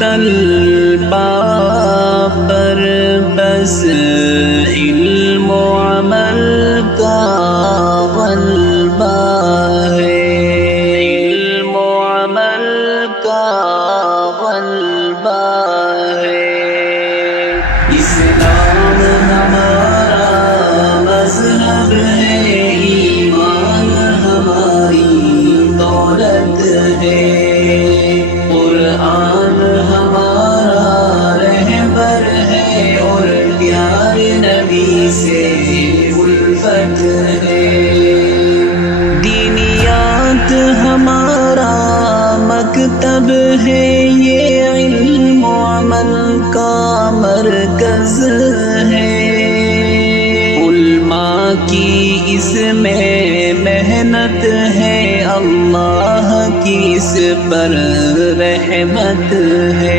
طلبہ پر بس علم و عمل کا غلبہ ہے، علم و عمل کا غلبہ ہے۔ اسلام ہمارا مذہب ہے، ایمان ہماری دولت ہے، قرآن ہمارا رہبر ہے اور پیارے نبی سے الفت ہے۔ دینیات ہمارا مکتب ہے، یہ علم و عمل کا مرکز ہے، علماء کی اس میں محنت ہے، اللہ کی اس پر رحمت ہے۔